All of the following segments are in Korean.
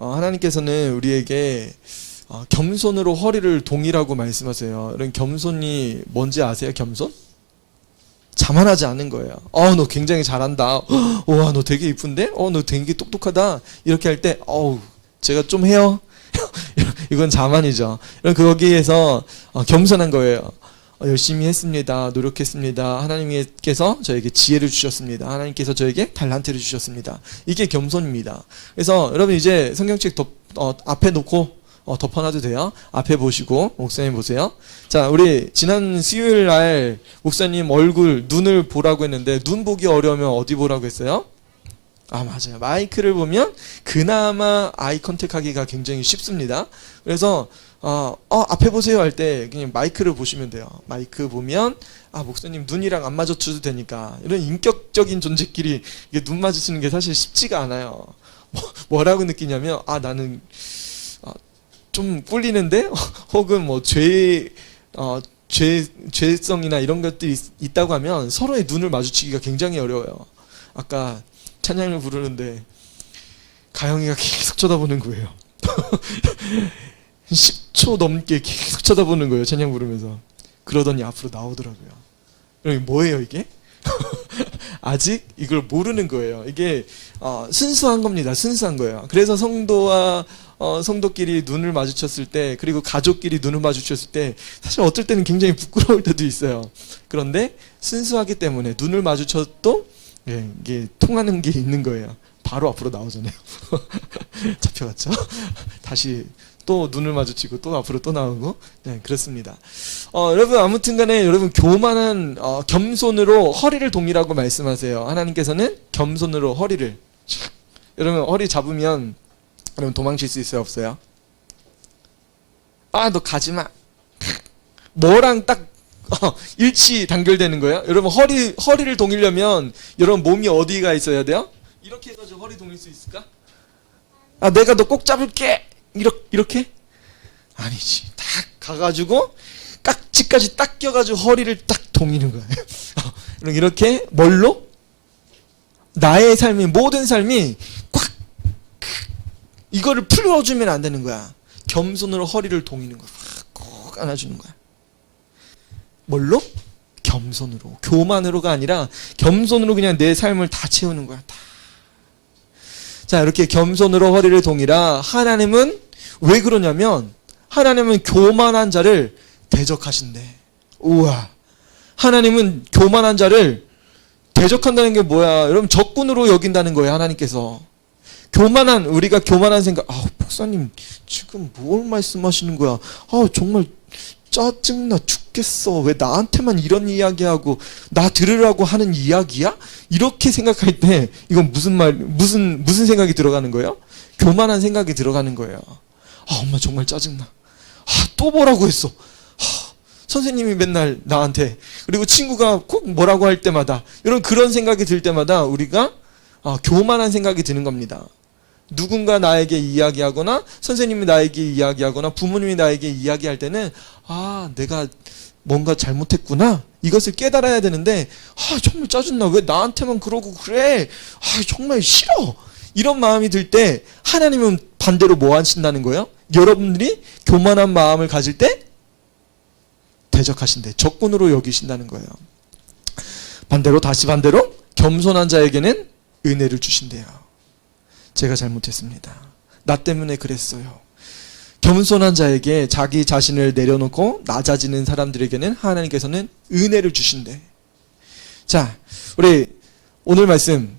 하나님께서는 우리에게 겸손으로 허리를 동이라고 말씀하세요. 이런 겸손이 뭔지 아세요? 겸손? 자만하지 않는 거예요. 너 굉장히 잘한다. 와, 너 되게 이쁜데? 너 되게 똑똑하다. 이렇게 할 때, 제가 좀 해요. 이건 자만이죠. 거기에서 겸손한 거예요. 열심히 했습니다. 노력했습니다. 하나님께서 저에게 지혜를 주셨습니다. 하나님께서 저에게 달란트를 주셨습니다. 이게 겸손입니다. 그래서 여러분 이제 성경책 앞에 놓고 덮어놔도 돼요. 앞에 보시고 목사님 보세요. 자, 우리 지난 수요일 날 목사님 얼굴, 눈을 보라고 했는데 눈 보기 어려우면 어디 보라고 했어요? 맞아요. 마이크를 보면 그나마 아이 컨택하기가 굉장히 쉽습니다. 그래서 앞에 보세요 할 때 그냥 마이크를 보시면 돼요. 마이크 보면 목사님 눈이랑 안 마주쳐도 되니까. 이런 인격적인 존재끼리 이게 눈 마주치는 게 사실 쉽지가 않아요. 뭐라고 느끼냐면 나는 좀 꿀리는데 혹은 죄성이나 이런 것들이 있다고 하면 서로의 눈을 마주치기가 굉장히 어려워요. 아까 찬양을 부르는데 가영이가 계속 쳐다보는 거예요. 10초 넘게 계속 쳐다보는 거예요. 찬양 부르면서. 그러더니 앞으로 나오더라고요. 그럼 뭐예요 이게? 아직 이걸 모르는 거예요. 이게 순수한 겁니다. 순수한 거예요. 그래서 성도와 성도끼리 눈을 마주쳤을 때, 그리고 가족끼리 눈을 마주쳤을 때 사실 어떨 때는 굉장히 부끄러울 때도 있어요. 그런데 순수하기 때문에 눈을 마주쳐도 이게 통하는 게 있는 거예요. 바로 앞으로 나오잖아요. 잡혀갔죠? 다시 또 눈을 마주치고 또 앞으로 또 나오고. 그렇습니다. 여러분 아무튼 간에 여러분 교만한 겸손으로 허리를 동이라고 말씀하세요. 하나님께서는 겸손으로 허리를 여러분 허리 잡으면 여러분 도망칠 수 있어요? 없어요? 너 가지마. 뭐랑 딱 일치 단결되는 거예요. 여러분 허리를 동이려면 여러분 몸이 어디가 있어야 돼요? 이렇게 해가지고 허리 동일 수 있을까? 내가 너 꼭 잡을게. 이렇게? 아니지. 딱 가가지고 깍지까지 딱 껴가지고 허리를 딱 동이는 거예요. 이렇게 뭘로? 나의 삶이, 모든 삶이 꽉 이거를 풀어주면 안 되는 거야. 겸손으로 허리를 동이는 거야. 꼭 안아주는 거야. 뭘로? 겸손으로. 교만으로가 아니라 겸손으로 그냥 내 삶을 다 채우는 거야. 다. 자, 이렇게 겸손으로 허리를 동이라. 하나님은 왜 그러냐면 하나님은 교만한 자를 대적하신대. 우와. 하나님은 교만한 자를 대적한다는 게 뭐야? 여러분 적군으로 여긴다는 거예요. 하나님께서. 우리가 교만한 생각. 목사님 지금 뭘 말씀하시는 거야? 정말 짜증나 죽겠어. 왜 나한테만 이런 이야기하고 나 들으라고 하는 이야기야? 이렇게 생각할 때 이건 무슨 생각이 들어가는 거예요? 교만한 생각이 들어가는 거예요. 엄마 정말 짜증나. 또 뭐라고 했어? 선생님이 맨날 나한테, 그리고 친구가 꼭 뭐라고 할 때마다, 그런 생각이 들 때마다 우리가 교만한 생각이 드는 겁니다. 누군가 나에게 이야기하거나 선생님이 나에게 이야기하거나 부모님이 나에게 이야기할 때는 내가 뭔가 잘못했구나, 이것을 깨달아야 되는데 정말 짜증나. 왜 나한테만 그러고 그래? 정말 싫어. 이런 마음이 들 때 하나님은 반대로 뭐 하신다는 거예요? 여러분들이 교만한 마음을 가질 때 대적하신대. 적군으로 여기신다는 거예요. 다시 반대로 겸손한 자에게는 은혜를 주신대요. 제가 잘못했습니다. 나 때문에 그랬어요. 겸손한 자에게 자기 자신을 내려놓고 낮아지는 사람들에게는 하나님께서는 은혜를 주신대. 자, 우리 오늘 말씀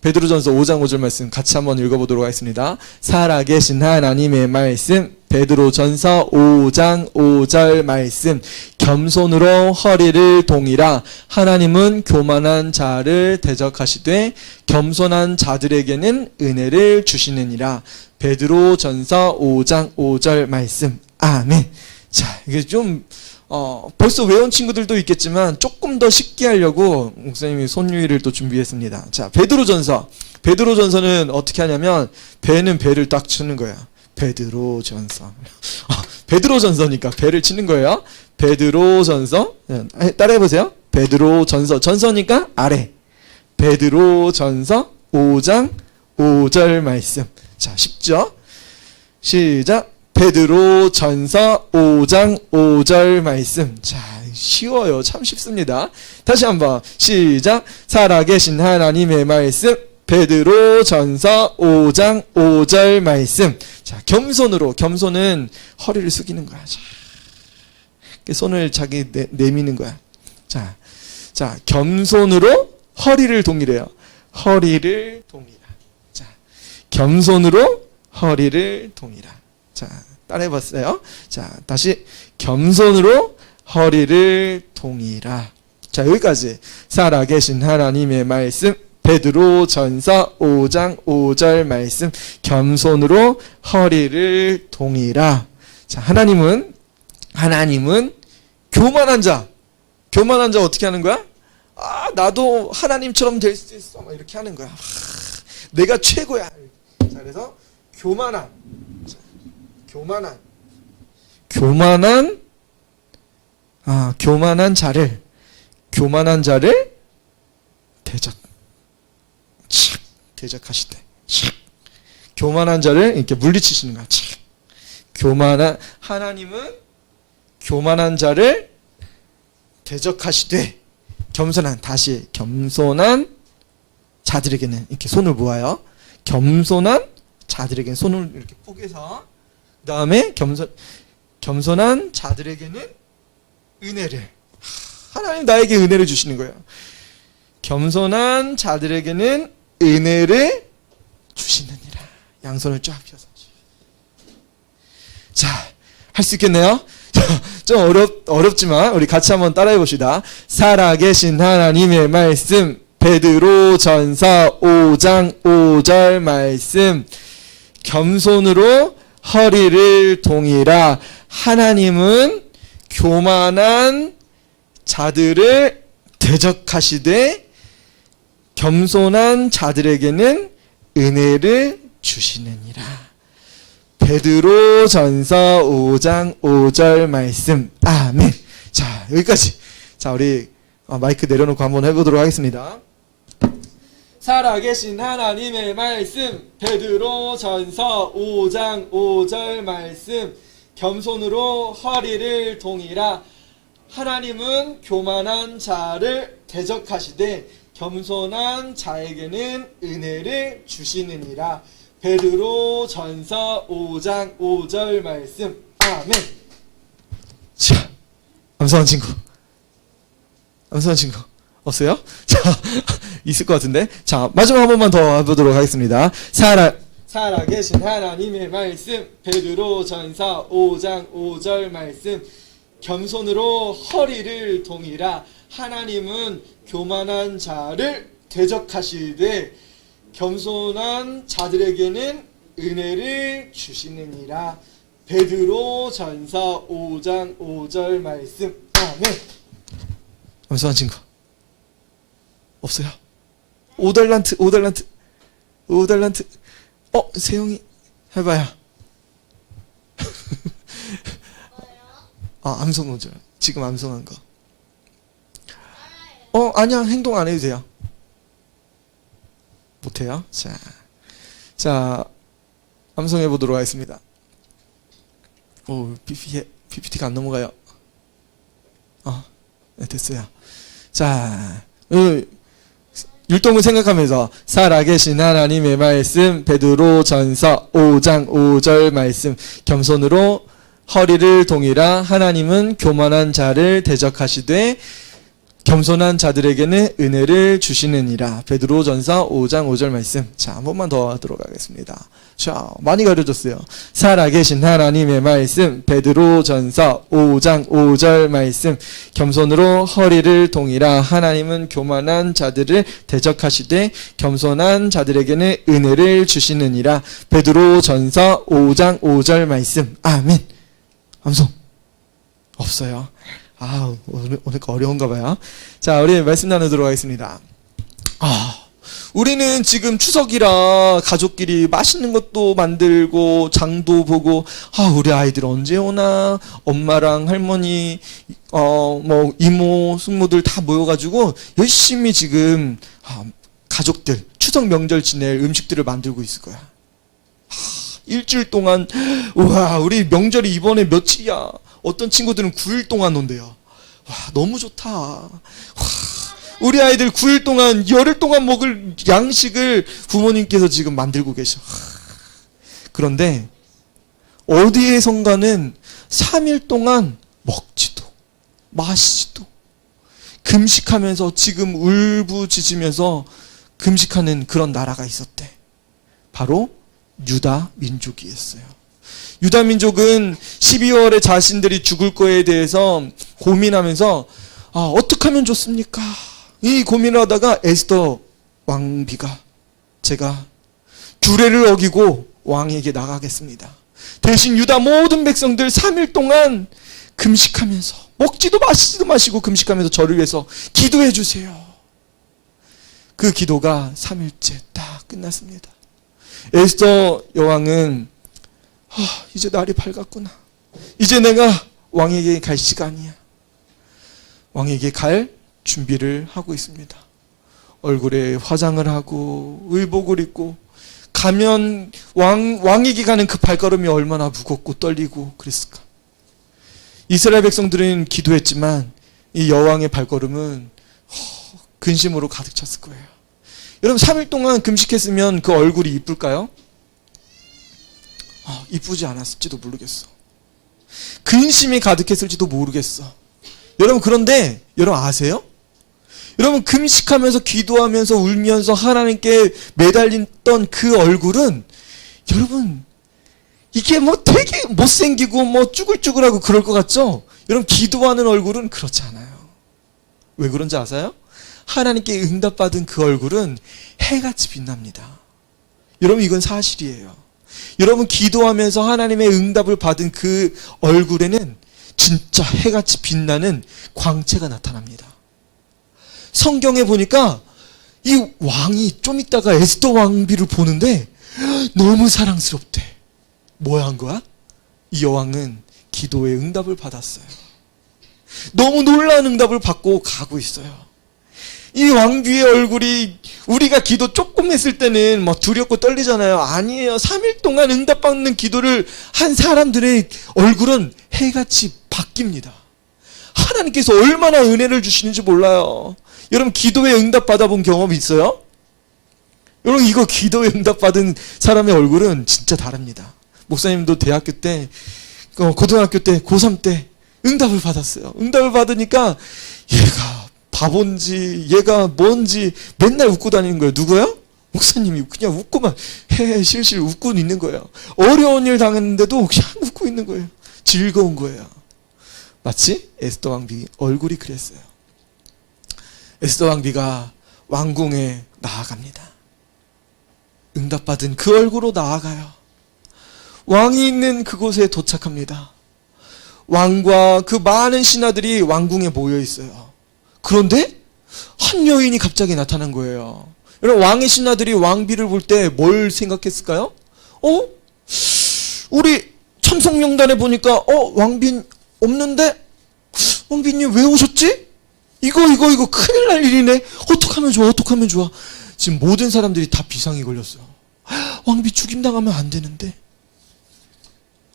베드로전서 5장 5절 말씀 같이 한번 읽어보도록 하겠습니다. 살아계신 하나님의 말씀, 베드로전서 5장 5절 말씀. 겸손으로 허리를 동이라. 하나님은 교만한 자를 대적하시되 겸손한 자들에게는 은혜를 주시느니라. 베드로전서 5장 5절 말씀. 아멘. 자, 이게 좀 벌써 외운 친구들도 있겠지만 조금 더 쉽게 하려고 목사님이 손유이를 또 준비했습니다. 자, 베드로전서는 어떻게 하냐면 배는 배를 딱 치는 거야. 베드로전서. 베드로전서니까 배를 치는 거예요. 베드로전서. 따라해 보세요. 베드로전서. 전서니까 아래. 베드로전서 5장 5절 말씀. 자, 쉽죠? 시작. 베드로 전서 5장 5절 말씀. 자, 쉬워요. 참 쉽습니다. 다시 한번 시작. 살아계신 하나님의 말씀. 베드로 전서 5장 5절 말씀. 자, 겸손으로. 겸손은 허리를 숙이는 거야. 자, 손을 자기 내미는 거야. 자, 겸손으로 허리를 동이래요. 허리를 동이라. 자, 겸손으로 허리를 동이라. 자, 따라해봤어요. 자, 다시 겸손으로 허리를 동이라. 자, 여기까지. 살아계신 하나님의 말씀. 베드로 전서 5장 5절 말씀. 겸손으로 허리를 동이라. 자, 하나님은 교만한 자. 교만한 자 어떻게 하는 거야? 아, 나도 하나님처럼 될 수 있어. 막 이렇게 하는 거야. 내가 최고야. 자, 그래서 교만한 자를 대적하시되. 교만한 자를 이렇게 물리치시는 거야. 하나님은 교만한 자를 대적하시되 겸손한 자들에게는 이렇게 손을 모아요. 겸손한 자들에게는 손을 이렇게 포개서 그 다음에 겸손한 자들에게는 은혜를. 하나님 나에게 은혜를 주시는 거예요. 겸손한 자들에게는 은혜를 주시느니라. 양손을 쫙 펴서. 자, 할 수 있겠네요? 좀 어렵지만 우리 같이 한번 따라해 봅시다. 살아계신 하나님의 말씀. 베드로 전서 5장 5절 말씀. 겸손으로 허리를 동이라. 하나님은 교만한 자들을 대적하시되 겸손한 자들에게는 은혜를 주시느니라. 베드로 전서 5장 5절 말씀. 아멘. 자, 여기까지. 자, 우리 마이크 내려놓고 한번 해보도록 하겠습니다. 살아계신 하나님의 말씀. 베드로 전서 5장 5절 말씀. 겸손으로 허리를 동이라. 하나님은 교만한 자를 대적하시되 겸손한 자에게는 은혜를 주시느니라. 베드로 전서 5장 5절 말씀. 아멘. 자, 암송한 친구 없어요? 자, 있을 것 같은데. 자, 마지막 한 번만 더 해보도록 하겠습니다. 살아계신 하나님의 말씀. 베드로 전서 5장 5절 말씀. 겸손으로 허리를 동이라. 하나님은 교만한 자를 대적하시되 겸손한 자들에게는 은혜를 주시느니라. 베드로 전서 5장 5절 말씀. 아멘. 암송한 친구 없어요? 5달란트. 세영이 해봐요. 암송 오죠. 지금 암송한 거. 아니야, 행동 안 해도 돼요. 못해요? 자, 암송해 보도록 하겠습니다. PPT가 안 넘어가요. 네, 됐어요. 자, 율동을 생각하면서 살아계신 하나님의 말씀. 베드로 전서 5장 5절 말씀. 겸손으로 허리를 동이라. 하나님은 교만한 자를 대적하시되 겸손한 자들에게는 은혜를 주시느니라. 베드로 전서 5장 5절 말씀. 자, 한 번만 더 하도록 하겠습니다. 자, 많이 가려졌어요. 살아계신 하나님의 말씀. 베드로 전서 5장 5절 말씀. 겸손으로 허리를 동이라. 하나님은 교만한 자들을 대적하시되 겸손한 자들에게는 은혜를 주시느니라. 베드로 전서 5장 5절 말씀. 아멘. 암송 없어요. 오늘 어려운가 봐요. 자, 우리 말씀 나누도록 하겠습니다. 우리는 지금 추석이라 가족끼리 맛있는 것도 만들고 장도 보고, 우리 아이들 언제 오나, 엄마랑 할머니, 이모, 숙모들 다 모여가지고 열심히 지금 가족들 추석 명절 지낼 음식들을 만들고 있을 거야. 일주일 동안 우와 우리 명절이 이번에 며칠이야. 어떤 친구들은 9일 동안 논대요. 와 너무 좋다. 와, 우리 아이들 9일 동안 열흘 동안 먹을 양식을 부모님께서 지금 만들고 계셔. 그런데 어디에선가는 3일 동안 먹지도 마시지도 금식하면서 지금 울부짖으면서 금식하는 그런 나라가 있었대. 바로 유다 민족이었어요. 유다 민족은 12월에 자신들이 죽을 거에 대해서 고민하면서 어떻게 하면 좋습니까? 이 고민을 하다가 에스더 왕비가 제가 규례를 어기고 왕에게 나가겠습니다. 대신 유다 모든 백성들 3일 동안 금식하면서 먹지도 마시지도 마시고 금식하면서 저를 위해서 기도해 주세요. 그 기도가 3일째 딱 끝났습니다. 에스더 여왕은 이제 날이 밝았구나. 이제 내가 왕에게 갈 시간이야. 왕에게 갈 준비를 하고 있습니다. 얼굴에 화장을 하고 의복을 입고 가면 왕에게 가는 그 발걸음이 얼마나 무겁고 떨리고 그랬을까. 이스라엘 백성들은 기도했지만 이 여왕의 발걸음은 근심으로 가득 찼을 거예요. 여러분 3일 동안 금식했으면 그 얼굴이 이쁠까요? 이쁘지 않았을지도 모르겠어. 근심이 가득했을지도 모르겠어. 여러분 그런데 여러분 아세요? 여러분 금식하면서 기도하면서 울면서 하나님께 매달렸던 그 얼굴은 여러분 이게 뭐 되게 못생기고 뭐 쭈글쭈글하고 그럴 것 같죠? 여러분 기도하는 얼굴은 그렇지 않아요. 왜 그런지 아세요? 하나님께 응답받은 그 얼굴은 해같이 빛납니다. 여러분 이건 사실이에요. 여러분 기도하면서 하나님의 응답을 받은 그 얼굴에는 진짜 해같이 빛나는 광채가 나타납니다. 성경에 보니까 이 왕이 좀 있다가 에스더 왕비를 보는데 너무 사랑스럽대. 뭐야 한 거야? 이 여왕은 기도의 응답을 받았어요. 너무 놀라운 응답을 받고 가고 있어요. 이 왕비의 얼굴이 우리가 기도 조금 했을 때는 뭐 두렵고 떨리잖아요. 아니에요. 3일 동안 응답받는 기도를 한 사람들의 얼굴은 해같이 바뀝니다. 하나님께서 얼마나 은혜를 주시는지 몰라요. 여러분 기도에 응답 받아본 경험이 있어요? 여러분 이거 기도에 응답 받은 사람의 얼굴은 진짜 다릅니다. 목사님도 대학교 때 고등학교 때 고3 때 응답을 받았어요. 응답을 받으니까 얘가 바본지 얘가 뭔지 맨날 웃고 다니는 거예요. 누구요? 목사님이 그냥 웃고만 실실 웃고 있는 거예요. 어려운 일 당했는데도 그냥 웃고 있는 거예요. 즐거운 거예요. 마치 에스더 왕비 얼굴이 그랬어요. 에스더 왕비가 왕궁에 나아갑니다. 응답받은 그 얼굴로 나아가요. 왕이 있는 그곳에 도착합니다. 왕과 그 많은 신하들이 왕궁에 모여 있어요. 그런데 한 여인이 갑자기 나타난 거예요. 여러분 왕의 신하들이 왕비를 볼 때 뭘 생각했을까요? 우리 참석명단에 보니까 왕비 없는데 왕비님 왜 오셨지? 이거 큰일 날 일이네. 어떡하면 좋아. 지금 모든 사람들이 다 비상이 걸렸어요. 왕비 죽임당하면 안 되는데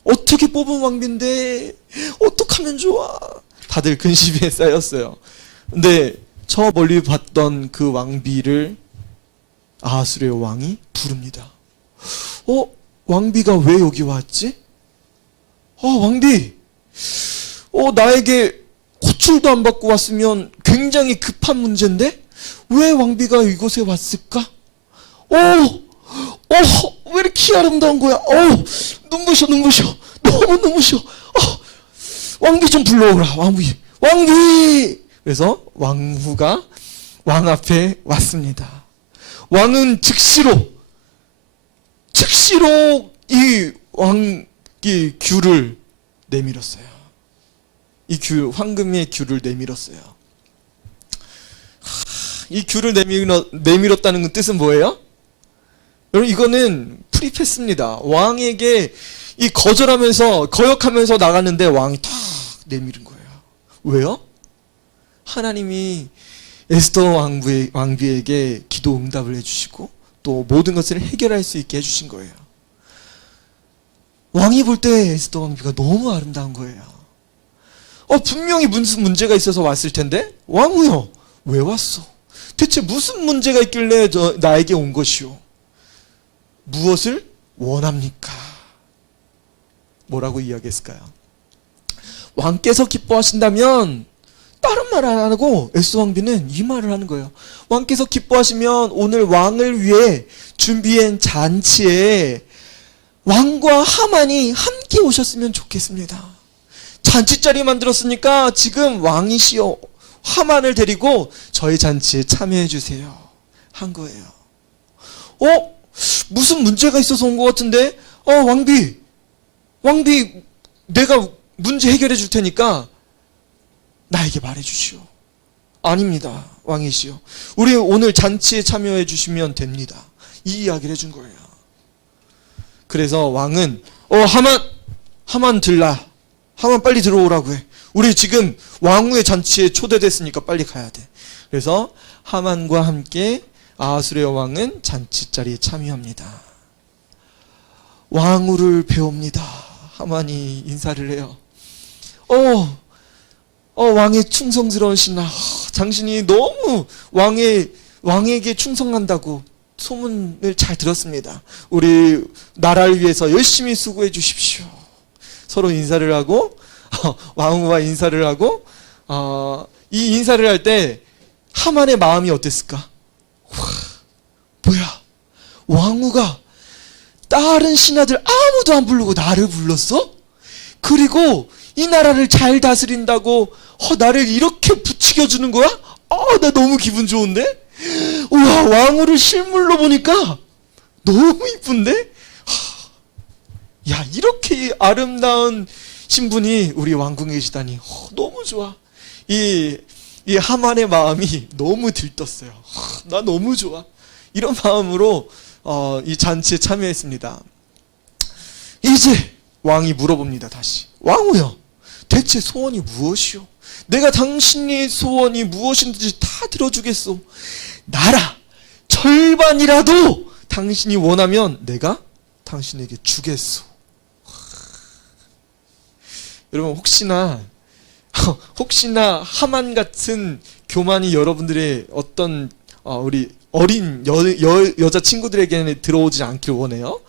어떻게 뽑은 왕비인데 어떡하면 좋아. 다들 근심에 쌓였어요. 근데 저 멀리 봤던 그 왕비를 아하수르의 왕이 부릅니다. 왕비가 왜 여기 왔지? 왕비 나에게 호출도 안 받고 왔으면 굉장히 급한 문제인데 왜 왕비가 이곳에 왔을까? 왜 이렇게 아름다운 거야? 눈부셔. 너무 눈부셔. 왕비 좀 불러오라. 왕비. 그래서 왕후가 왕 앞에 왔습니다. 왕은 즉시로 이 왕의 귤을 내밀었어요. 이 황금의 귤을 내밀었어요. 이 귤을 내밀었다는 뜻은 뭐예요? 여러분 이거는 프리패스입니다. 왕에게 이 거역하면서 나갔는데 왕이 탁 내밀은 거예요. 왜요? 하나님이 에스더 왕비에게 기도 응답을 해주시고 또 모든 것을 해결할 수 있게 해주신 거예요. 왕이 볼 때 에스더 왕비가 너무 아름다운 거예요. 분명히 무슨 문제가 있어서 왔을 텐데, 왕후여, 왜 왔어? 대체 무슨 문제가 있길래 나에게 온 것이오? 무엇을 원합니까? 뭐라고 이야기했을까요? 왕께서 기뻐하신다면 다른 말 안 하고 에스더 왕비는 이 말을 하는 거예요. 왕께서 기뻐하시면 오늘 왕을 위해 준비한 잔치에 왕과 하만이 함께 오셨으면 좋겠습니다. 잔치자리 만들었으니까 지금 왕이시여 하만을 데리고 저희 잔치에 참여해 주세요. 한 거예요. 무슨 문제가 있어서 온 것 같은데? 왕비, 내가 문제 해결해 줄 테니까 나에게 말해 주시오. 아닙니다, 왕이시여. 우리 오늘 잔치에 참여해 주시면 됩니다. 이 이야기를 해준 거예요. 그래서 왕은 하만 들라. 하만 빨리 들어오라고 해. 우리 지금 왕후의 잔치에 초대됐으니까 빨리 가야 돼. 그래서 하만과 함께 아하수르의 왕은 잔치자리에 참여합니다. 왕후를 배웁니다. 하만이 인사를 해요. 왕의 충성스러운 신하, 당신이 너무 왕에게 충성한다고 소문을 잘 들었습니다. 우리 나라를 위해서 열심히 수고해 주십시오. 서로 인사를 하고 왕후와 인사를 하고 이 인사를 할 때 하만의 마음이 어땠을까? 뭐야, 왕후가 다른 신하들 아무도 안 부르고 나를 불렀어? 그리고 이 나라를 잘 다스린다고 나를 이렇게 부추겨주는 거야? 나 너무 기분 좋은데? 우와, 왕후를 실물로 보니까 너무 이쁜데? 야, 이렇게 아름다운 신분이 우리 왕궁에 계시다니 너무 좋아. 이 하만의 마음이 너무 들떴어요. 나 너무 좋아. 이런 마음으로 이 잔치에 참여했습니다. 이제 왕이 물어봅니다. 다시, 왕후여, 대체 소원이 무엇이오? 내가 당신의 소원이 무엇인지 다 들어주겠소. 나라 절반이라도 당신이 원하면 내가 당신에게 주겠소. 여러분, 혹시나 하만 같은 교만이 여러분들의 어떤 우리 어린 여자 친구들에게는 들어오지 않길 원해요.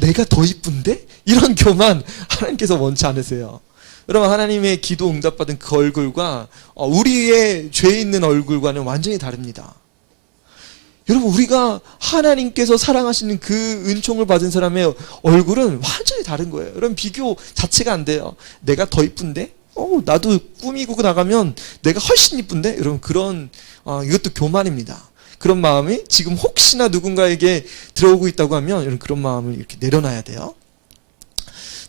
내가 더 이쁜데? 이런 교만 하나님께서 원치 않으세요. 여러분, 하나님의 기도 응답받은 그 얼굴과 우리의 죄 있는 얼굴과는 완전히 다릅니다. 여러분, 우리가 하나님께서 사랑하시는 그 은총을 받은 사람의 얼굴은 완전히 다른 거예요. 여러분, 비교 자체가 안 돼요. 내가 더 이쁜데? 나도 꾸미고 나가면 내가 훨씬 이쁜데? 여러분, 그런 이것도 교만입니다. 그런 마음이 지금 혹시나 누군가에게 들어오고 있다고 하면 여러분, 그런 마음을 이렇게 내려놔야 돼요.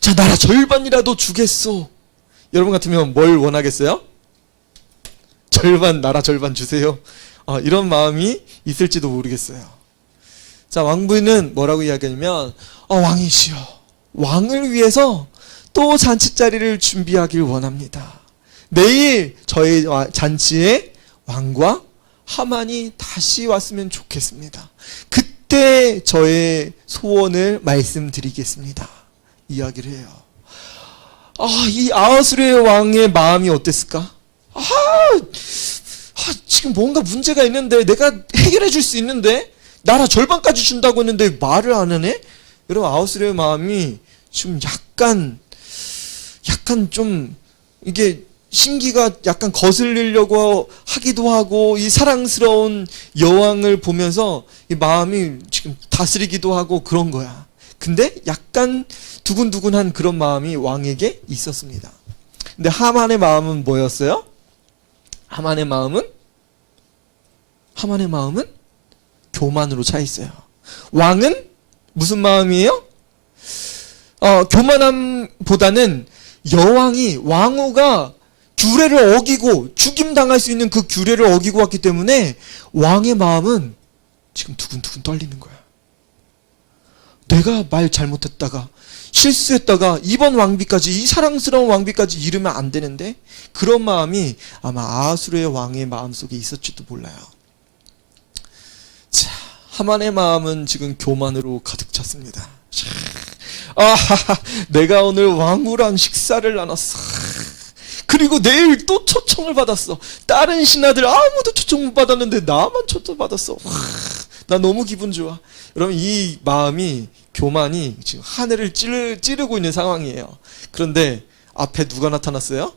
자, 나라 절반이라도 주겠소. 여러분 같으면 뭘 원하겠어요? 나라 절반 주세요. 이런 마음이 있을지도 모르겠어요. 자, 왕부는 뭐라고 이야기하냐면 왕이시여, 왕을 위해서 또 잔치자리를 준비하길 원합니다. 내일 저희 잔치에 왕과 하만이 다시 왔으면 좋겠습니다. 그때 저의 소원을 말씀드리겠습니다. 이야기를 해요. 이 아하수르의 왕의 마음이 어땠을까? 지금 뭔가 문제가 있는데, 내가 해결해 줄 수 있는데, 나라 절반까지 준다고 했는데 말을 안 하네? 여러분, 아하수르의 마음이 지금 약간 좀 이게 심기가 약간 거슬리려고 하기도 하고, 이 사랑스러운 여왕을 보면서 이 마음이 지금 다스리기도 하고 그런 거야. 근데 약간 두근두근한 그런 마음이 왕에게 있었습니다. 근데 하만의 마음은 뭐였어요? 하만의 마음은 교만으로 차 있어요. 왕은 무슨 마음이에요? 교만함보다는 여왕이, 왕후가 규례를 어기고 죽임당할 수 있는 그 규례를 어기고 왔기 때문에 왕의 마음은 지금 두근두근 떨리는 거야. 내가 말 잘못했다가 실수했다가 이번 왕비까지, 이 사랑스러운 왕비까지 잃으면 안 되는데, 그런 마음이 아마 아하수르의 왕의 마음속에 있었지도 몰라요. 자, 하만의 마음은 지금 교만으로 가득 찼습니다. 내가 오늘 왕후랑 식사를 나눴어. 그리고 내일 또 초청을 받았어. 다른 신하들 아무도 초청 못 받았는데 나만 초청 받았어. 나 너무 기분 좋아. 여러분, 이 마음이, 교만이 지금 하늘을 찌르고 있는 상황이에요. 그런데 앞에 누가 나타났어요?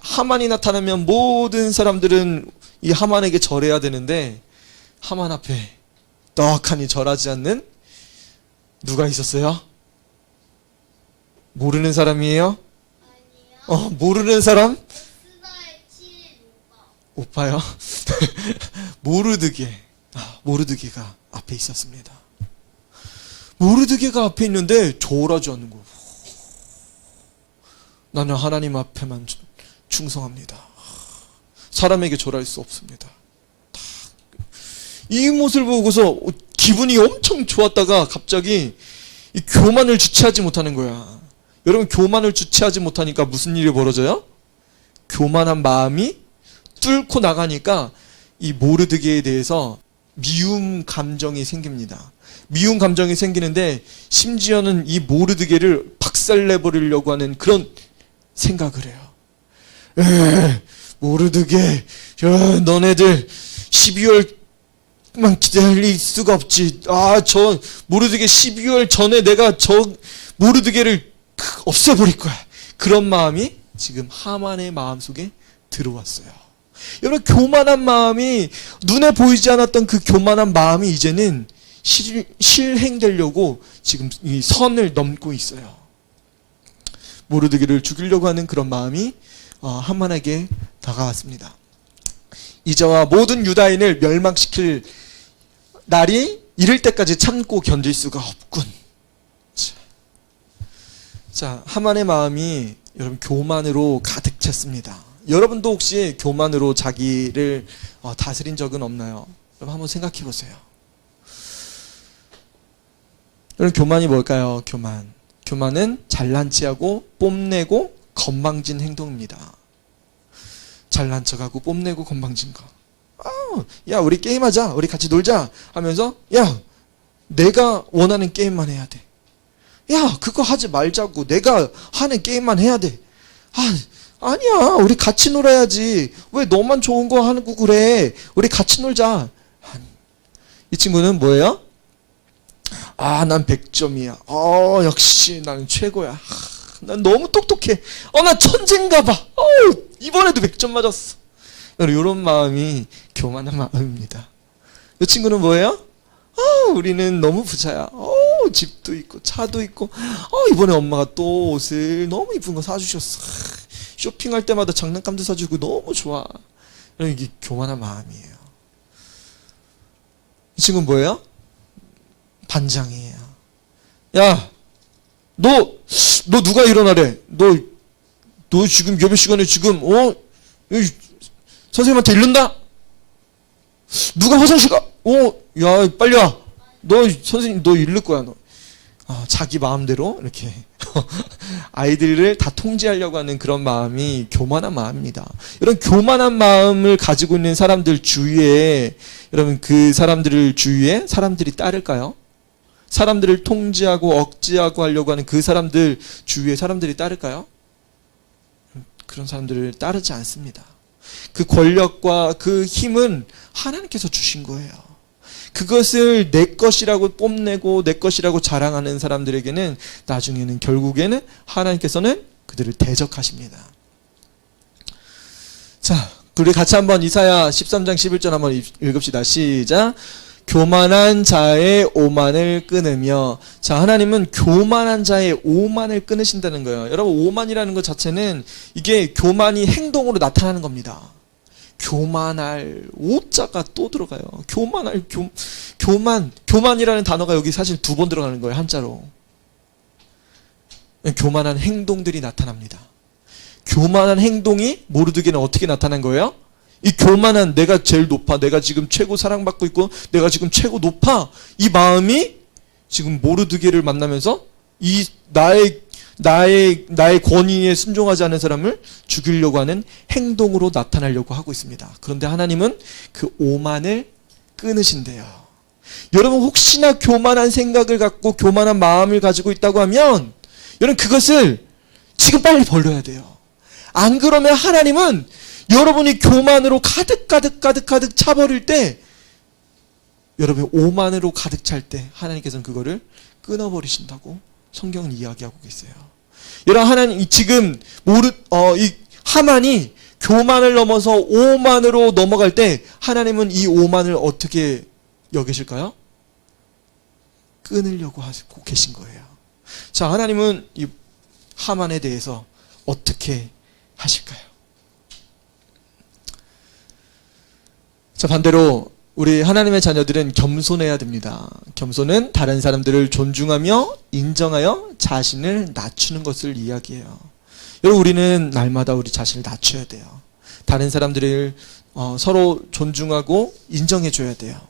하만이 나타나면 모든 사람들은 이 하만에게 절해야 되는데, 하만 앞에 떡하니 절하지 않는 누가 있었어요? 모르는 사람이에요? 모르는 사람? 오빠요? 모르드게가 앞에 있었습니다. 모르드게가 앞에 있는데 절하지 않는 거. 나는 하나님 앞에만 충성합니다. 사람에게 절할 수 없습니다. 이 모습을 보고서 기분이 엄청 좋았다가 갑자기 이 교만을 주체하지 못하는 거야. 여러분, 교만을 주체하지 못하니까 무슨 일이 벌어져요? 교만한 마음이 뚫고 나가니까 이 모르드게에 대해서 미움 감정이 생깁니다. 미움 감정이 생기는데 심지어는 이 모르드게를 박살내버리려고 하는 그런 생각을 해요. 모르드게, 너네들 12월만 기다릴 수가 없지. 저 모르드게 12월 전에 내가 저 모르드게를 없애버릴 거야. 그런 마음이 지금 하만의 마음속에 들어왔어요. 여러분, 교만한 마음이, 눈에 보이지 않았던 그 교만한 마음이 이제는 실행되려고 지금 이 선을 넘고 있어요. 모르드게를 죽이려고 하는 그런 마음이 하만에게 다가왔습니다. 이제와 모든 유다인을 멸망시킬 날이 이를 때까지 참고 견딜 수가 없군. 자, 하만의 마음이 여러분 교만으로 가득 찼습니다. 여러분도 혹시 교만으로 자기를 다스린 적은 없나요? 여러분 한번 생각해 보세요. 여러분, 교만이 뭘까요? 교만은 잘난 체하고 뽐내고 건방진 행동입니다. 잘난 척하고 뽐내고 건방진 거. 야, 우리 게임하자, 우리 같이 놀자 하면서, 야, 내가 원하는 게임만 해야 돼. 야, 그거 하지 말자고, 내가 하는 게임만 해야 돼. 아니야, 우리 같이 놀아야지. 왜 너만 좋은 거 하고 그래? 우리 같이 놀자. 이 친구는 뭐예요? 난 100점이야. 역시 난 최고야. 난 너무 똑똑해. 나 천재인가 봐. 이번에도 100점 맞았어. 이런 마음이 교만한 마음입니다. 이 친구는 뭐예요? 우리는 너무 부자야. 집도 있고 차도 있고. 이번에 엄마가 또 옷을 너무 이쁜 거 사주셨어. 쇼핑할 때마다 장난감도 사주고 너무 좋아. 이게 교만한 마음이에요. 이 친구는 뭐예요? 반장이에요. 야, 너 누가 일어나래? 너 지금 예배 시간에 지금 선생님한테 이른다? 누가 화장실 가? 야, 빨리 와. 선생님 너 이를 거야. 너. 자기 마음대로 이렇게 아이들을 다 통제하려고 하는 그런 마음이 교만한 마음입니다. 이런 교만한 마음을 가지고 있는 사람들 주위에, 여러분, 그 사람들을 주위에 사람들이 따를까요? 사람들을 통제하고 억제하고 하려고 하는 그 사람들 주위에 사람들이 따를까요? 그런 사람들을 따르지 않습니다. 그 권력과 그 힘은 하나님께서 주신 거예요. 그것을 내 것이라고 뽐내고 내 것이라고 자랑하는 사람들에게는 나중에는, 결국에는 하나님께서는 그들을 대적하십니다. 자, 우리 같이 한번 이사야 13장 11절 한번 읽읍시다. 시작. 교만한 자의 오만을 끊으며. 자, 하나님은 교만한 자의 오만을 끊으신다는 거예요. 여러분, 오만이라는 것 자체는 이게 교만이 행동으로 나타나는 겁니다. 교만할, 오자가 또 들어가요. 교만이라는 단어가 여기 사실 2번 들어가는 거예요, 한자로. 교만한 행동들이 나타납니다. 교만한 행동이 모르드게는 어떻게 나타난 거예요? 이 교만한, 내가 제일 높아, 내가 지금 최고 사랑받고 있고 내가 지금 최고 높아, 이 마음이 지금 모르드게를 만나면서 이 나의 권위에 순종하지 않은 사람을 죽이려고 하는 행동으로 나타나려고 하고 있습니다. 그런데 하나님은 그 오만을 끊으신대요. 여러분 혹시나 교만한 생각을 갖고 교만한 마음을 가지고 있다고 하면 여러분 그것을 지금 빨리 벌려야 돼요. 안 그러면 하나님은 여러분이 교만으로 가득 차버릴 때, 여러분이 오만으로 가득 찰 때 하나님께서는 그거를 끊어버리신다고 성경은 이야기하고 계세요. 여러분 하나님 지금 이 하만이 교만을 넘어서 오만으로 넘어갈 때 하나님은 이 오만을 어떻게 여기실까요? 끊으려고 하고 계신 거예요. 자, 하나님은 이 하만에 대해서 어떻게 하실까요? 자, 반대로 우리 하나님의 자녀들은 겸손해야 됩니다. 겸손은 다른 사람들을 존중하며 인정하여 자신을 낮추는 것을 이야기해요. 여러분 우리는 날마다 우리 자신을 낮춰야 돼요. 다른 사람들을 서로 존중하고 인정해 줘야 돼요.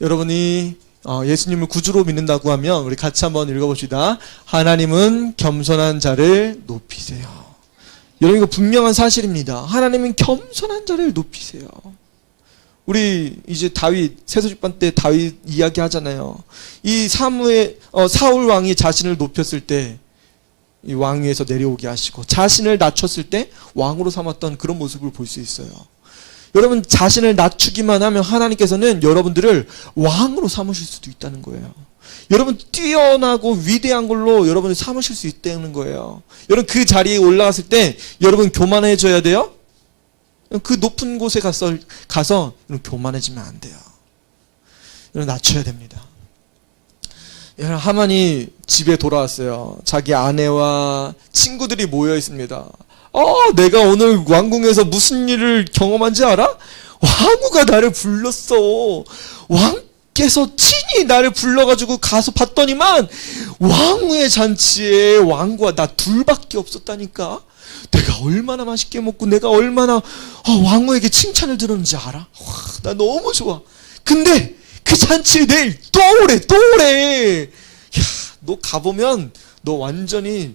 여러분이 예수님을 구주로 믿는다고 하면 우리 같이 한번 읽어봅시다. 하나님은 겸손한 자를 높이세요. 여러분 이거 분명한 사실입니다. 하나님은 겸손한 자를 높이세요. 우리 이제 세도직반 때 다윗 이야기 하잖아요. 이 사울 왕이 자신을 높였을 때 이 왕위에서 내려오게 하시고 자신을 낮췄을 때 왕으로 삼았던 그런 모습을 볼 수 있어요. 여러분 자신을 낮추기만 하면 하나님께서는 여러분들을 왕으로 삼으실 수도 있다는 거예요. 여러분 뛰어나고 위대한 걸로 여러분을 삼으실 수 있다는 거예요. 여러분 그 자리에 올라갔을 때 여러분 교만해져야 돼요? 그 높은 곳에 가서 여러분 교만해지면 안 돼요. 여러분 낮춰야 됩니다. 여러분 하만이 집에 돌아왔어요. 자기 아내와 친구들이 모여 있습니다. 내가 오늘 왕궁에서 무슨 일을 경험한지 알아? 왕후가 나를 불렀어. 왕께서 친히 나를 불러가지고 가서 봤더니만 왕후의 잔치에 왕과 나 둘밖에 없었다니까. 내가 얼마나 맛있게 먹고 내가 얼마나 왕후에게 칭찬을 들었는지 알아? 나 너무 좋아. 근데 그 잔치 내일 또 오래. 야, 너 가보면 너 완전히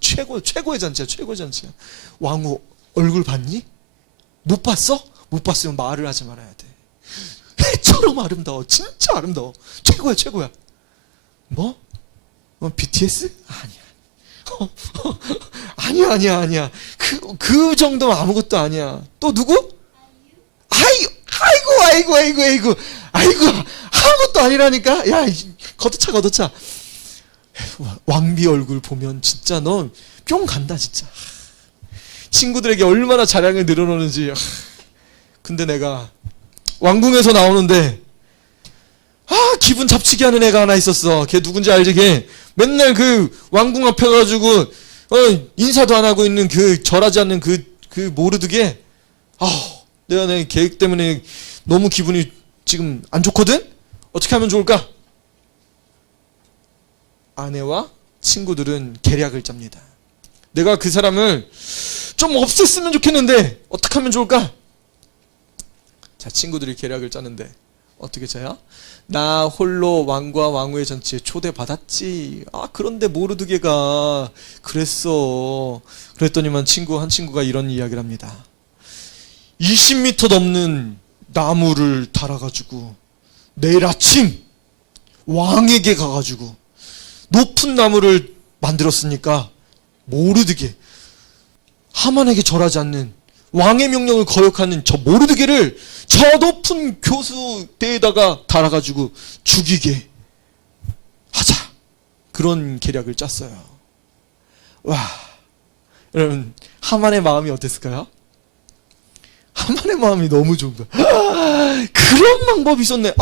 최고의 잔치야. 왕후 얼굴 봤니? 못 봤어? 못 봤으면 말을 하지 말아야 돼. 해처럼 아름다워. 진짜 아름다워. 최고야. 뭐? BTS? 아니야. 아니야. 그 정도면 아무것도 아니야. 또 누구? 아이고. 아무것도 아니라니까. 야, 걷어차. 왕비 얼굴 보면 진짜 너 뿅 간다 진짜. 친구들에게 얼마나 자랑을 늘어놓는지. 근데 내가 왕궁에서 나오는데 기분 잡치게 하는 애가 하나 있었어. 걔 누군지 알지? 걔 맨날 그 왕궁 앞에 가지고 인사도 안 하고 있는 그 절하지 않는 그 모르드게. 내가 내 계획 때문에 너무 기분이 지금 안 좋거든? 어떻게 하면 좋을까? 아내와 친구들은 계략을 짭니다. 내가 그 사람을 좀 없앴으면 좋겠는데 어떻게 하면 좋을까? 자, 친구들이 계략을 짜는데 어떻게 짜요? 나 홀로 왕과 왕후의 잔치에 초대받았지. 그런데 모르드게가 그랬어. 그랬더니만 한 친구가 이런 이야기를 합니다. 20m 넘는 나무를 달아가지고 내일 아침 왕에게 가가지고 높은 나무를 만들었으니까 모르드게, 하만에게 절하지 않는 왕의 명령을 거역하는 저 모르드게를 저 높은 교수대에다가 달아가지고 죽이게 하자. 그런 계략을 짰어요. 와, 여러분 하만의 마음이 어땠을까요? 하만의 마음이 너무 좋은 거야. 그런 방법이 있었네.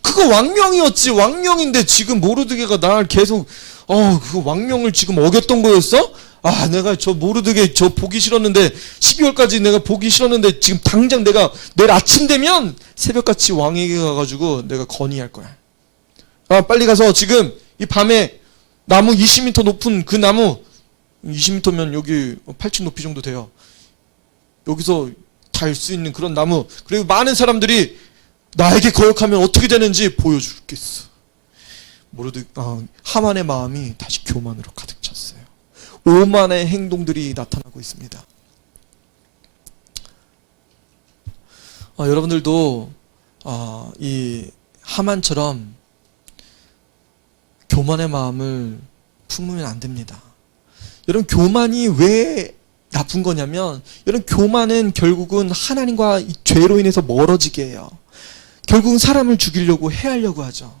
그거 왕명이었지. 왕명인데 지금 모르드게가 날 계속 그 왕명을 지금 어겼던 거였어? 내가 저 모르드게 보기 싫었는데 12월까지 내가 보기 싫었는데 지금 당장 내가 내일 아침 되면 새벽같이 왕에게 가가지고 내가 건의할 거야. 빨리 가서 지금 이 밤에 나무 20m 높은 그 나무 20m면 여기 8층 높이 정도 돼요. 여기서 달 수 있는 그런 나무, 그리고 많은 사람들이 나에게 거역하면 어떻게 되는지 보여주겠어. 하만의 마음이 다시 교만으로 가득 찼어요. 오만의 행동들이 나타나고 있습니다. 여러분들도 이 하만처럼 교만의 마음을 품으면 안 됩니다. 여러분, 교만이 왜 나쁜 거냐면, 여러분, 교만은 결국은 하나님과 이 죄로 인해서 멀어지게 해요. 결국은 사람을 죽이려고 해하려고 하죠.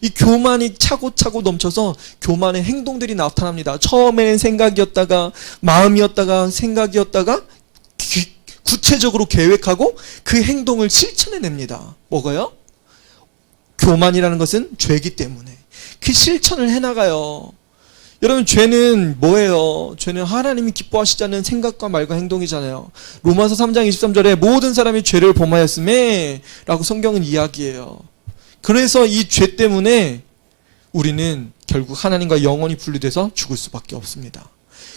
이 교만이 차고차고 넘쳐서 교만의 행동들이 나타납니다. 처음에는 생각이었다가 마음이었다가 생각이었다가 구체적으로 계획하고 그 행동을 실천해냅니다. 뭐가요? 교만이라는 것은 죄이기 때문에 그 실천을 해나가요. 여러분, 죄는 뭐예요? 죄는 하나님이 기뻐하시지 않는 생각과 말과 행동이잖아요. 로마서 3장 23절에 모든 사람이 죄를 범하였음에 라고 성경은 이야기해요. 그래서 이 죄 때문에 우리는 결국 하나님과 영원히 분리돼서 죽을 수밖에 없습니다.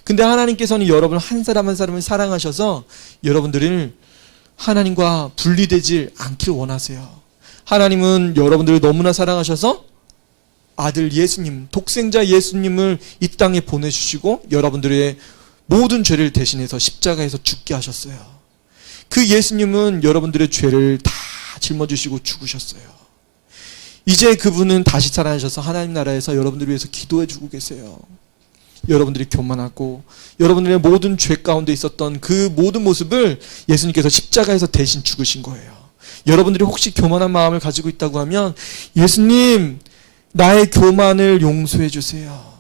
근데 하나님께서는 여러분 한 사람 한 사람을 사랑하셔서 여러분들을 하나님과 분리되지 않길 원하세요. 하나님은 여러분들을 너무나 사랑하셔서 아들 예수님, 독생자 예수님을 이 땅에 보내주시고 여러분들의 모든 죄를 대신해서 십자가에서 죽게 하셨어요. 그 예수님은 여러분들의 죄를 다 짊어지시고 죽으셨어요. 이제 그분은 다시 살아나셔서 하나님 나라에서 여러분들을 위해서 기도해주고 계세요. 여러분들이 교만하고 여러분들의 모든 죄 가운데 있었던 그 모든 모습을 예수님께서 십자가에서 대신 죽으신 거예요. 여러분들이 혹시 교만한 마음을 가지고 있다고 하면, 예수님, 나의 교만을 용서해 주세요.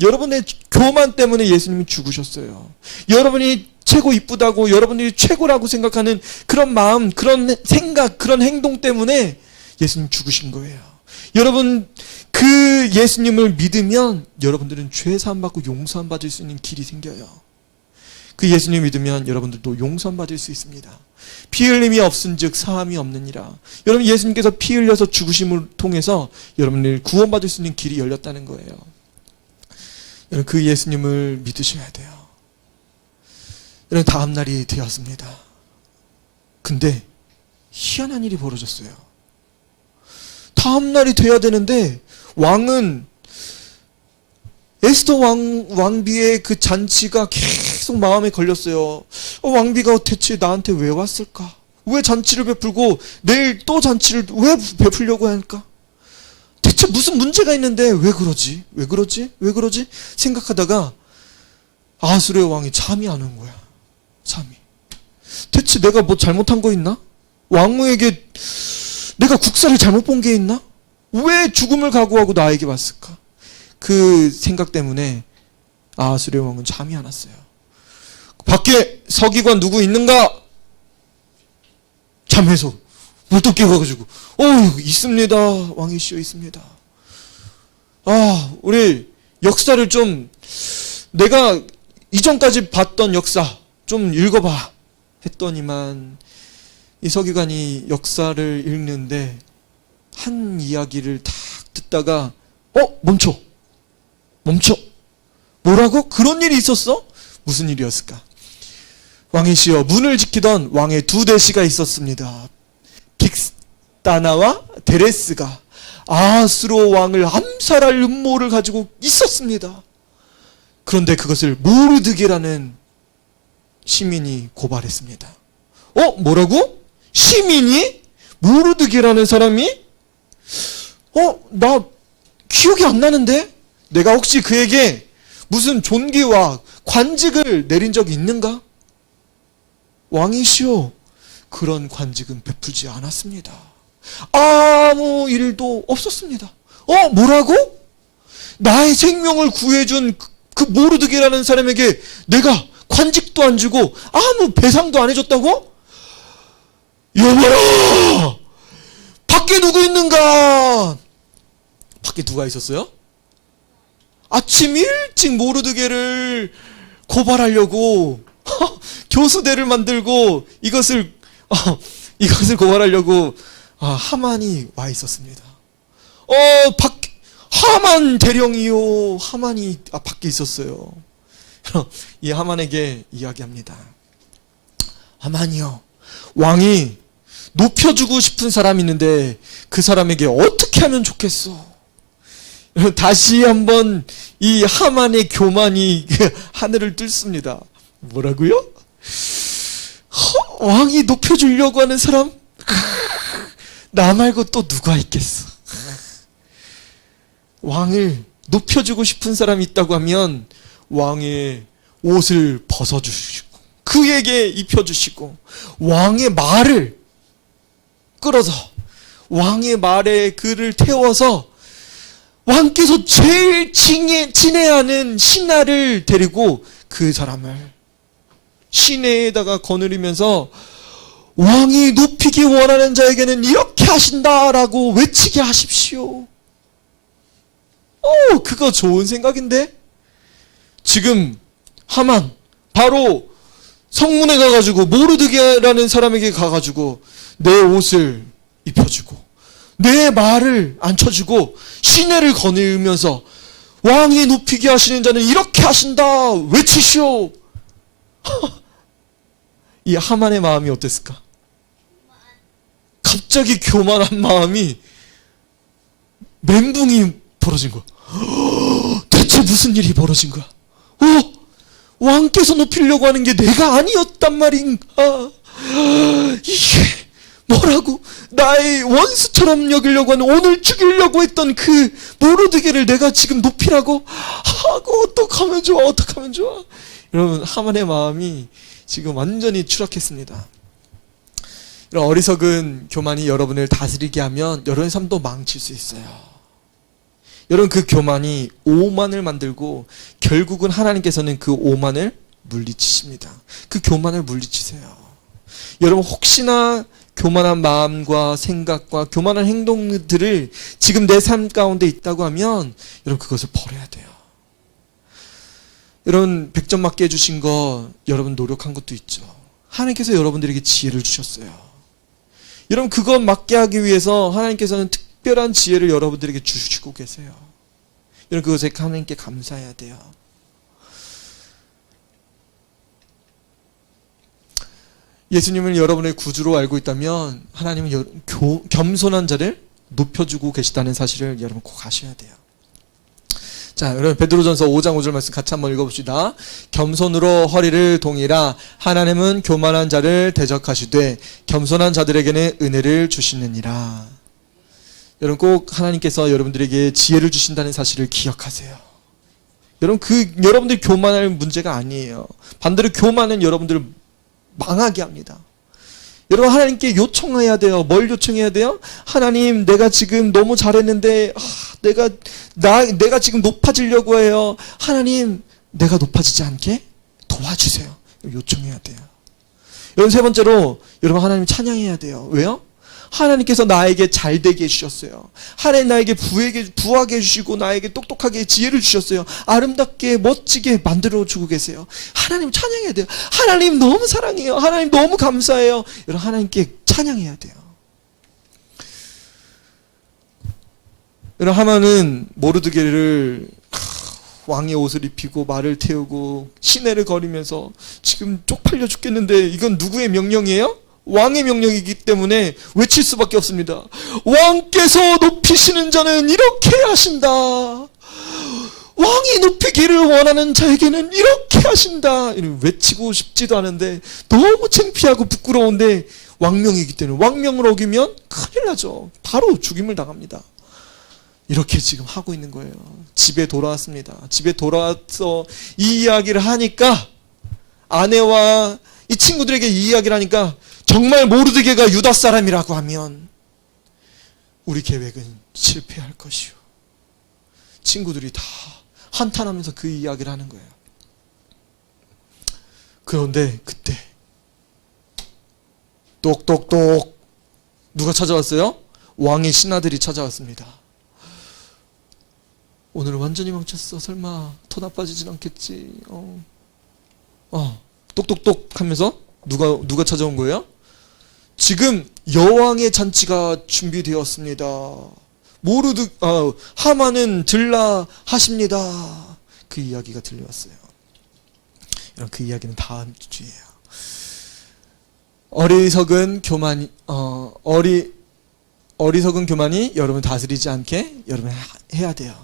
여러분의 교만 때문에 예수님이 죽으셨어요. 여러분이 최고 이쁘다고, 여러분들이 최고라고 생각하는 그런 마음, 그런 생각, 그런 행동 때문에 예수님 죽으신 거예요. 여러분, 그 예수님을 믿으면 여러분들은 죄 사함 받고 용서함 받을 수 있는 길이 생겨요. 그 예수님 믿으면 여러분들도 용서함 받을 수 있습니다. 피 흘림이 없은즉 사함이 없느니라. 여러분, 예수님께서 피 흘려서 죽으심을 통해서 여러분들 구원받을 수 있는 길이 열렸다는 거예요. 여러분, 그 예수님을 믿으셔야 돼요. 여러분, 다음 날이 되었습니다. 근데 희한한 일이 벌어졌어요. 다음 날이 돼야 되는데 왕은 에스더 왕비의 그 잔치가 계속 마음에 걸렸어요. 왕비가 대체 나한테 왜 왔을까? 왜 잔치를 베풀고 내일 또 잔치를 왜 베풀려고 할까? 대체 무슨 문제가 있는데 왜 그러지? 왜 그러지? 왜 그러지? 생각하다가 아하수르의 왕이 잠이 안 온 거야. 잠이. 대체 내가 뭐 잘못한 거 있나? 왕후에게 내가 국사를 잘못 본 게 있나? 왜 죽음을 각오하고 나에게 왔을까? 그 생각 때문에 아하수르의 왕은 잠이 안 왔어요. 밖에 서기관 누구 있는가? 잠에서 물떡 깨가지고 있습니다. 왕이시여, 있습니다. 우리 역사를 좀, 내가 이전까지 봤던 역사 좀 읽어봐 했더니만 이 서기관이 역사를 읽는데 한 이야기를 딱 듣다가 멈춰. 뭐라고? 그런 일이 있었어? 무슨 일이었을까? 왕이시여, 문을 지키던 왕의 두 대시가 있었습니다. 빅다나와 데레스가 아하수르 왕을 암살할 음모를 가지고 있었습니다. 그런데 그것을 모르드게라는 시민이 고발했습니다. 뭐라고? 시민이? 모르드게라는 사람이? 나 기억이 안 나는데? 내가 혹시 그에게 무슨 존귀와 관직을 내린 적이 있는가? 왕이시오, 그런 관직은 베풀지 않았습니다. 아무 일도 없었습니다. 뭐라고? 나의 생명을 구해준 그 모르드게라는 사람에게 내가 관직도 안 주고 아무 배상도 안 해줬다고? 여보라! 밖에 누구 있는가? 밖에 누가 있었어요? 아침 일찍 모르드게를 고발하려고 교수대를 만들고 이것을 고발하려고 하만이 와 있었습니다. 하만 대령이요. 하만이 밖에 있었어요. 이 하만에게 이야기합니다. 하만이요, 왕이 높여주고 싶은 사람이 있는데 그 사람에게 어떻게 하면 좋겠어? 다시 한번 이 하만의 교만이 하늘을 뚫습니다. 뭐라고요? 왕이 높여주려고 하는 사람? 나 말고 또 누가 있겠어. 왕을 높여주고 싶은 사람이 있다고 하면 왕의 옷을 벗어주시고 그에게 입혀주시고 왕의 말을 끌어서 왕의 말에 그를 태워서 왕께서 제일 친애하는 신하를 데리고 그 사람을 시내에다가 거느리면서 왕이 높이기 원하는 자에게는 이렇게 하신다라고 외치게 하십시오. 그거 좋은 생각인데? 지금 하만 바로 성문에 가가지고 모르드게라는 사람에게 가가지고 내 옷을 입혀주고 내 말을 앉혀주고 시내를 거닐면서 왕이 높이게 하시는 자는 이렇게 하신다 외치시오. 이 하만의 마음이 어땠을까? 갑자기 교만한 마음이 멘붕이 벌어진 거야. 대체 무슨 일이 벌어진 거야? 왕께서 높이려고 하는 게 내가 아니었단 말인가? 이게 뭐라고? 나의 원수처럼 여기려고 하는 오늘 죽이려고 했던 그 모르드게를 내가 지금 높이라고 하고 어떡하면 좋아? 어떡하면 좋아? 여러분 하만의 마음이 지금 완전히 추락했습니다. 이런 어리석은 교만이 여러분을 다스리게 하면 여러분의 삶도 망칠 수 있어요. 여러분 그 교만이 오만을 만들고 결국은 하나님께서는 그 오만을 물리치십니다. 그 교만을 물리치세요. 여러분 혹시나 교만한 마음과 생각과 교만한 행동들을 지금 내 삶 가운데 있다고 하면 여러분 그것을 버려야 돼요. 여러분 100점 맞게 해주신 거 여러분 노력한 것도 있죠. 하나님께서 여러분들에게 지혜를 주셨어요. 여러분 그것 맞게 하기 위해서 하나님께서는 특별한 지혜를 여러분들에게 주시고 계세요. 여러분 그것에 하나님께 감사해야 돼요. 예수님을 여러분의 구주로 알고 있다면 하나님은 겸손한 자를 높여주고 계시다는 사실을 여러분 꼭 아셔야 돼요. 자, 여러분 베드로전서 5장 5절 말씀 같이 한번 읽어봅시다. 겸손으로 허리를 동이라 하나님은 교만한 자를 대적하시되 겸손한 자들에게는 은혜를 주시느니라. 여러분 꼭 하나님께서 여러분들에게 지혜를 주신다는 사실을 기억하세요. 여러분 여러분들 교만할 문제가 아니에요. 반대로 교만은 여러분들을 망하게 합니다. 여러분 하나님께 요청해야 돼요. 뭘 요청해야 돼요? 하나님 내가 지금 너무 잘했는데 내가 지금 높아지려고 해요. 하나님 내가 높아지지 않게 도와주세요. 요청해야 돼요. 여러분 세 번째로 여러분 하나님 찬양해야 돼요. 왜요? 하나님께서 나에게 잘되게 해주셨어요. 하나님 나에게 부하게 해주시고 나에게 똑똑하게 지혜를 주셨어요. 아름답게 멋지게 만들어주고 계세요. 하나님 찬양해야 돼요. 하나님 너무 사랑해요. 하나님 너무 감사해요. 여러분 하나님께 찬양해야 돼요. 여러분 하만은 모르드게를 왕의 옷을 입히고 말을 태우고 시내를 거리면서 지금 쪽팔려 죽겠는데 이건 누구의 명령이에요? 왕의 명령이기 때문에 외칠 수밖에 없습니다. 왕께서 높이시는 자는 이렇게 하신다. 왕이 높이기를 원하는 자에게는 이렇게 하신다. 외치고 싶지도 않은데 너무 창피하고 부끄러운데 왕명이기 때문에 왕명을 어기면 큰일 나죠. 바로 죽임을 당합니다. 이렇게 지금 하고 있는 거예요. 집에 돌아왔습니다. 집에 돌아와서 이 이야기를 하니까 아내와 이 친구들에게 이 이야기를 하니까 정말 모르드게가 유다 사람이라고 하면 우리 계획은 실패할 것이요. 친구들이 다 한탄하면서 그 이야기를 하는 거예요. 그런데 그때 똑똑똑 누가 찾아왔어요? 왕의 신하들이 찾아왔습니다. 오늘은 완전히 망쳤어. 설마 더 나빠지진 않겠지. 똑똑똑 하면서 누가 찾아온 거예요? 지금 여왕의 잔치가 준비되었습니다. 하만은 들라 하십니다. 그 이야기가 들려왔어요. 여러분 그 이야기는 다음 주에요. 어리석은 교만이 여러분 다스리지 않게 여러분 해야 돼요.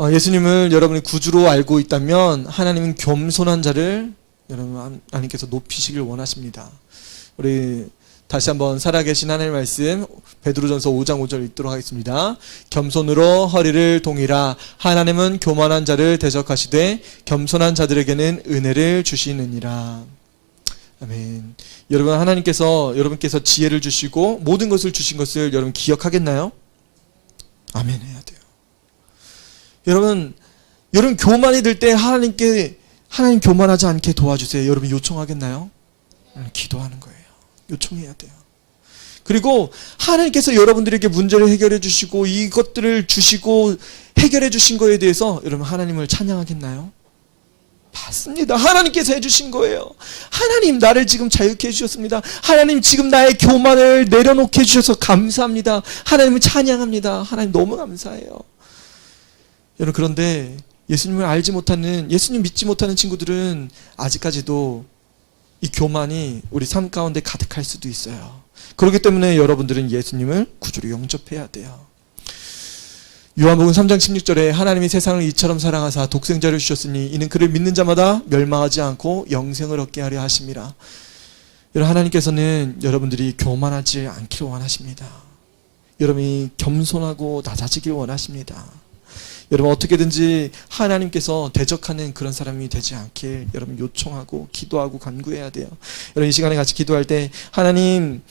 예수님을 여러분이 구주로 알고 있다면 하나님은 겸손한 자를 여러분 하나님께서 높이시길 원하십니다. 우리 다시 한번 살아계신 하나님의 말씀 베드로전서 5장 5절 읽도록 하겠습니다. 겸손으로 허리를 동이라. 하나님은 교만한 자를 대적하시되 겸손한 자들에게는 은혜를 주시느니라. 아멘. 여러분 하나님께서 여러분께서 지혜를 주시고 모든 것을 주신 것을 여러분 기억하겠나요? 아멘 해야 돼요. 여러분 교만이 들 때 하나님 교만하지 않게 도와주세요. 여러분 요청하겠나요? 기도하는 거예요. 요청해야 돼요. 그리고 하나님께서 여러분들에게 문제를 해결해 주시고 이것들을 주시고 해결해 주신 거에 대해서 여러분 하나님을 찬양하겠나요? 맞습니다. 하나님께서 해주신 거예요. 하나님 나를 지금 자유케 해주셨습니다. 하나님 지금 나의 교만을 내려놓게 해주셔서 감사합니다. 하나님을 찬양합니다. 하나님 너무 감사해요. 여러분 그런데 예수님을 알지 못하는, 예수님 믿지 못하는 친구들은 아직까지도 이 교만이 우리 삶 가운데 가득할 수도 있어요. 그렇기 때문에 여러분들은 예수님을 구주로 영접해야 돼요. 요한복음 3장 16절에 하나님이 세상을 이처럼 사랑하사 독생자를 주셨으니 이는 그를 믿는 자마다 멸망하지 않고 영생을 얻게 하려 하심이라. 여러분 하나님께서는 여러분들이 교만하지 않기를 원하십니다. 여러분이 겸손하고 낮아지길 원하십니다. 여러분 어떻게든지 하나님께서 대적하는 그런 사람이 되지 않길 여러분 요청하고 기도하고 간구해야 돼요. 여러분 이 시간에 같이 기도할 때 하나님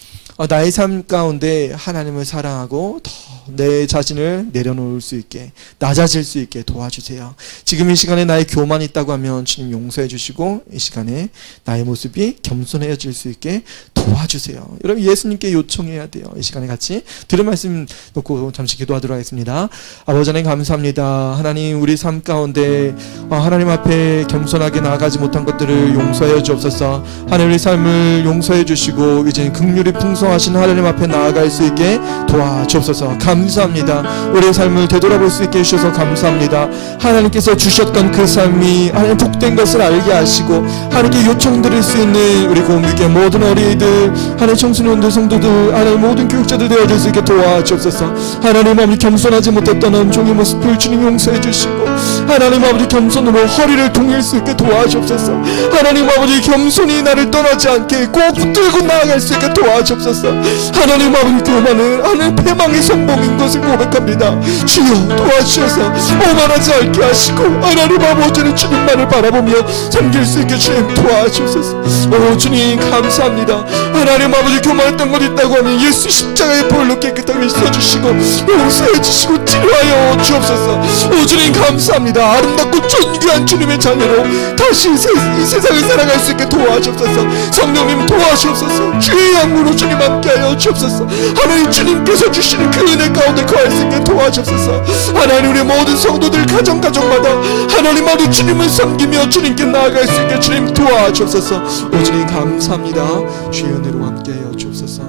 나의 삶 가운데 하나님을 사랑하고 더 내 자신을 내려놓을 수 있게 낮아질 수 있게 도와주세요. 지금 이 시간에 나의 교만이 있다고 하면 주님 용서해 주시고 이 시간에 나의 모습이 겸손해질 수 있게 도와주세요. 여러분 예수님께 요청해야 돼요. 이 시간에 같이 들은 말씀 놓고 잠시 기도하도록 하겠습니다. 아버지 하나님 감사합니다. 하나님 우리 삶 가운데 하나님 앞에 겸손하게 나아가지 못한 것들을 용서해 주옵소서. 하나님 우리 삶을 용서해 주시고 이제 긍휼이 풍성하신 하나님 앞에 나아갈 수 있게 도와주옵소서. 감사합니다. 우리의 삶을 되돌아볼 수 있게 해주셔서 감사합니다. 하나님께서 주셨던 그 삶이 하나님 복된 것을 알게 하시고 하나님께 요청드릴 수 있는 우리 공교육의 모든 어린이들, 하나님 청소년들, 성도들, 하나님 모든 교육자들 되어줄 수 있게 도와주옵소서. 하나님 아버지 겸손하지 못했던 온종의 모습을 주님 용서해 주시고 하나님 아버지 겸손으로 허리를 동일 수 있게 도와주옵소서. 하나님 아버지 겸손히 나를 떠나지 않게 꼭 붙들고 나아갈 수 있게 도와주옵소서. 하나님 아버지 교만은 하나님 패망의 성공인 것을 고백합니다. 주여 도와주셔서 오만하지 않게 하시고 하나님 아버지는 주님만을 바라보며 섬길 수 있게 주님 도와주셔서. 오 주님 감사합니다. 하나님 아버지 교만했던 것 있다고 하면 예수 십자가의 보혈로 깨끗하게 씻어주시고 용서해 주시고 치료하여 주옵소서. 오 주님 감사합니다. 아름답고 존귀한 주님의 자녀로 다시 이 세상을 살아갈 수 있게 도와주옵소서. 성령님 도와주옵소서. 주의 양으로 주님 함께하여 주옵소서. 하나님 주님께서 주시는 그 은혜 가운데 거할 수 있게 도와주옵소서. 하나님 우리 모든 성도들 가정마다 하나님 아버지 주님을 섬기며 주님께 나아갈 수 있게 주님 도와주옵소서. 오 주님 감사합니다. 주의 은혜로 함께하여 주옵소서.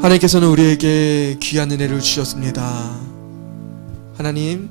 하나님께서는 우리에게 귀한 은혜를 주셨습니다. 하나님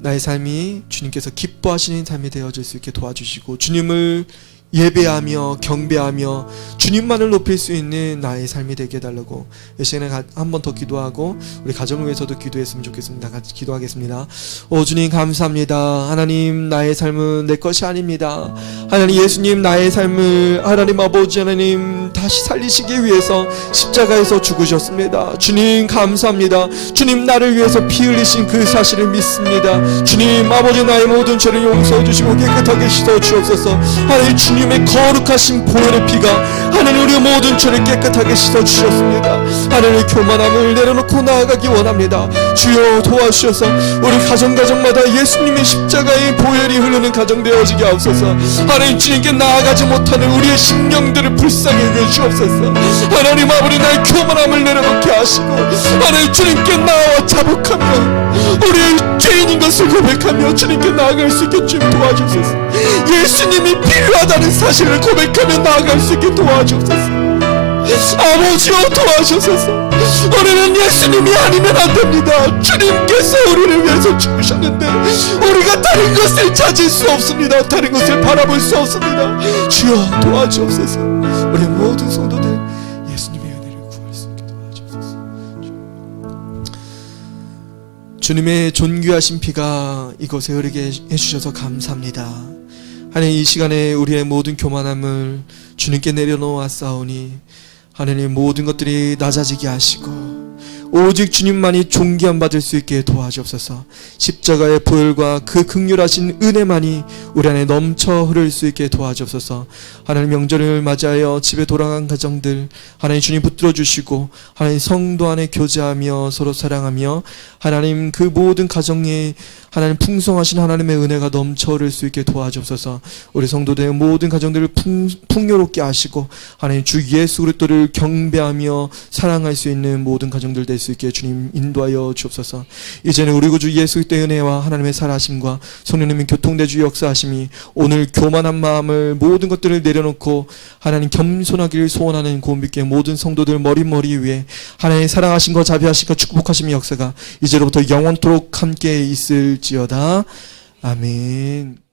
나의 삶이 주님께서 기뻐하시는 삶이 되어질 수 있게 도와주시고 주님을 예배하며 경배하며 주님만을 높일 수 있는 나의 삶이 되게 해달라고 이 시간에 한 번 더 기도하고 우리 가정을 위해서도 기도했으면 좋겠습니다. 같이 기도하겠습니다. 오 주님 감사합니다. 하나님 나의 삶은 내 것이 아닙니다. 하나님 예수님 나의 삶을 하나님 아버지 하나님 다시 살리시기 위해서 십자가에서 죽으셨습니다. 주님 감사합니다. 주님 나를 위해서 피 흘리신 그 사실을 믿습니다. 주님 아버지 나의 모든 죄를 용서해 주시고 깨끗하게 씻어 주옵소서. 하나님 주님의 거룩하신 보혈의 피가 하나님 우리 모든 죄를 깨끗하게 씻어 주셨습니다. 하나님의 교만함을 내려놓고 나아가기 원합니다. 주여 도와주셔서 우리 가정마다 예수님의 십자가의 보혈이 흐르는 가정 되어지게 하옵소서. 하나님 주님께 나아가지 못하는 우리의 심령들을 불쌍히 여겨 주옵소서. 하나님 아버지 나의 교만함을 내려놓게 하시고 하나님 주님께 나와 자복하며 우리의 죄인인 것을 고백하며 주님께 나아갈 수 있게 주님 도와주옵소서. 예수님이 필요하다는 사실을 고백하며 나아갈 수 있게 도와주옵소서. 아버지여 도와주셔서. 우리는 예수님이 아니면 안 됩니다. 주님께서 우리를 위해서 죽으셨는데 우리가 다른 것을 찾을 수 없습니다. 다른 것을 바라볼 수 없습니다. 주여 도와주옵소서. 우리 모든 성도들 예수님의 은혜를 구할 수 있게 도와주옵소서. 주님의 존귀하신 피가 이곳에 흐르게 해주셔서 감사합니다. 하나님, 이 시간에 우리의 모든 교만함을 주님께 내려놓았사오니 하나님, 모든 것들이 낮아지게 하시고 오직 주님만이 존귀함 받을 수 있게 도와주옵소서. 십자가의 보혈과 그 긍휼하신 은혜만이 우리 안에 넘쳐 흐를 수 있게 도와주옵소서. 하나님, 명절을 맞이하여 집에 돌아간 가정들 하나님 주님 붙들어 주시고 하나님 성도 안에 교제하며 서로 사랑하며 하나님 그 모든 가정에 하나님 풍성하신 하나님의 은혜가 넘쳐 흐를 수 있게 도와주옵소서. 우리 성도들의 모든 가정들을 풍요롭게 하시고 하나님 주 예수 그리스도를 경배하며 사랑할 수 있는 모든 가정들 될 수 있게 주님 인도하여 주옵소서. 이제는 우리 구주 예수 그리스도의 은혜와 하나님의 살아심과 성령님의 교통대주 역사하심이 오늘 교만한 마음을 모든 것들을 내려놓고 하나님 겸손하기를 소원하는 고운빛의 모든 성도들 머리 위에 하나님의 사랑하심과 자비하심과 축복하심의 역사가 이제로부터 영원토록 함께 있을지어다. 아멘.